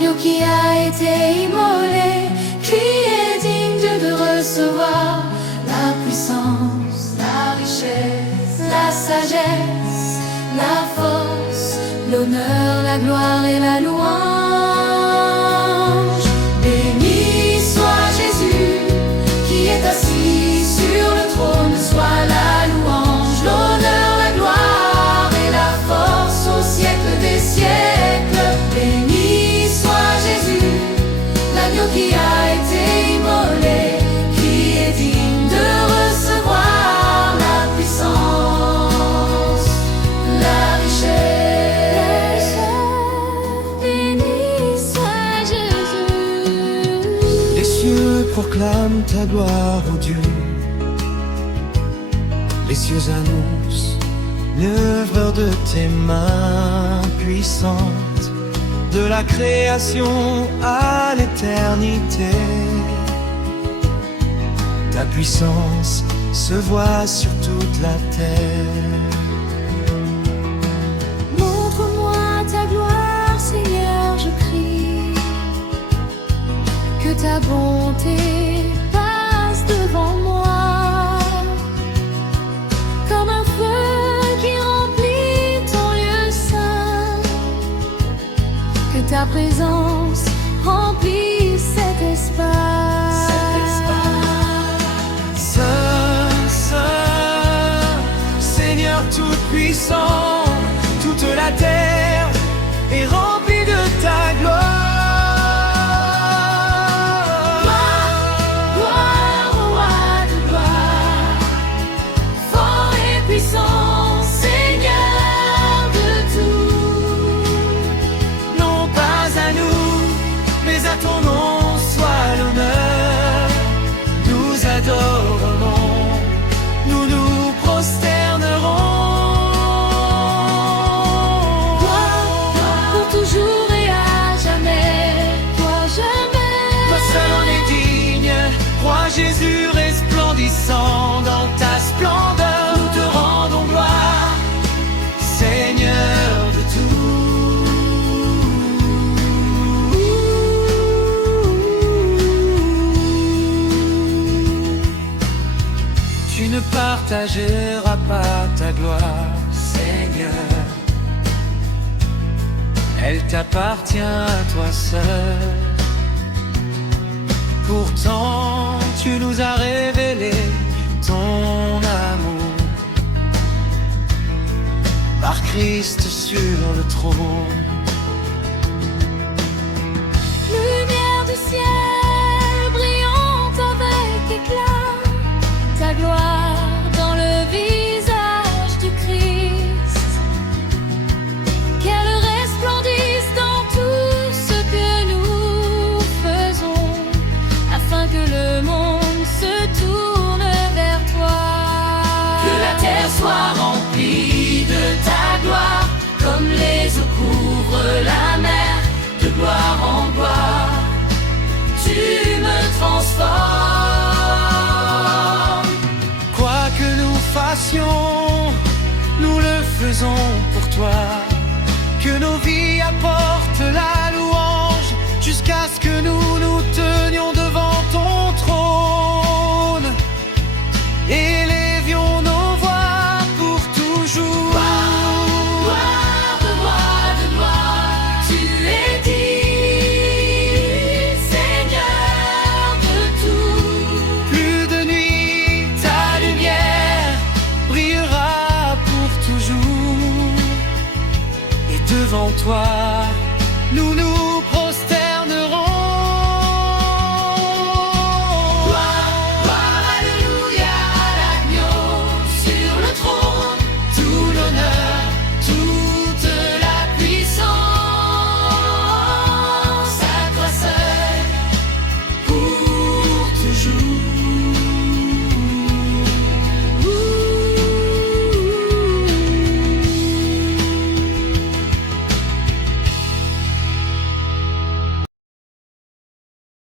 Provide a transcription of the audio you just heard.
L'agneau qui a été immolé, qui est digne de recevoir la puissance, la richesse, la sagesse, la force, l'honneur, la gloire et la louange. Béni soit Jésus qui est assis sur le trône, soit la louange, l'honneur, la gloire et la force au siècle des siècles. Béni soit Jésus, l'agneau qui a été immolé, qui est digne de recevoir la puissance, la richesse. Béni soit Jésus. Les cieux proclament ta gloire, ô Dieu. Les cieux annoncent l'œuvre de tes mains puissantes, de la création à l'éternité. Ta puissance se voit sur toute la terre. Montre-moi ta gloire, Seigneur, je crie, que ta bonté passe devant moi, comme un feu qui remplit ton lieu saint, que ta présence remplisse cet espace. Saint, Saint, Seigneur tout-puissant, toute la terre est remplie de ta gloire. Gloire au roi de gloire, fort et puissant, Seigneur de tout. Non pas à nous, mais à ton nom soit l'honneur. Nous adorerons, nous nous prosternerons. Pour toujours et à jamais, toi jamais. Toi seul en es digne, roi Jésus resplendissant dans ta splendeur. Nous te rendons gloire, Seigneur de tout. Tu ne partageras pas ta gloire, Seigneur. Elle t'appartient à toi seul. Pourtant, tu nous as révélé ton amour par Christ sur le trône. Lumière du ciel, brillante avec éclat, ta gloire dans le visage du Christ, qu'elle resplendisse dans tout ce que nous faisons, afin que le monde se tourne vers toi. Que la terre soit remplie de ta gloire, comme les eaux couvrent la mer, de gloire en gloire, tu me transformes. Quoi que nous fassions, nous le faisons pour toi.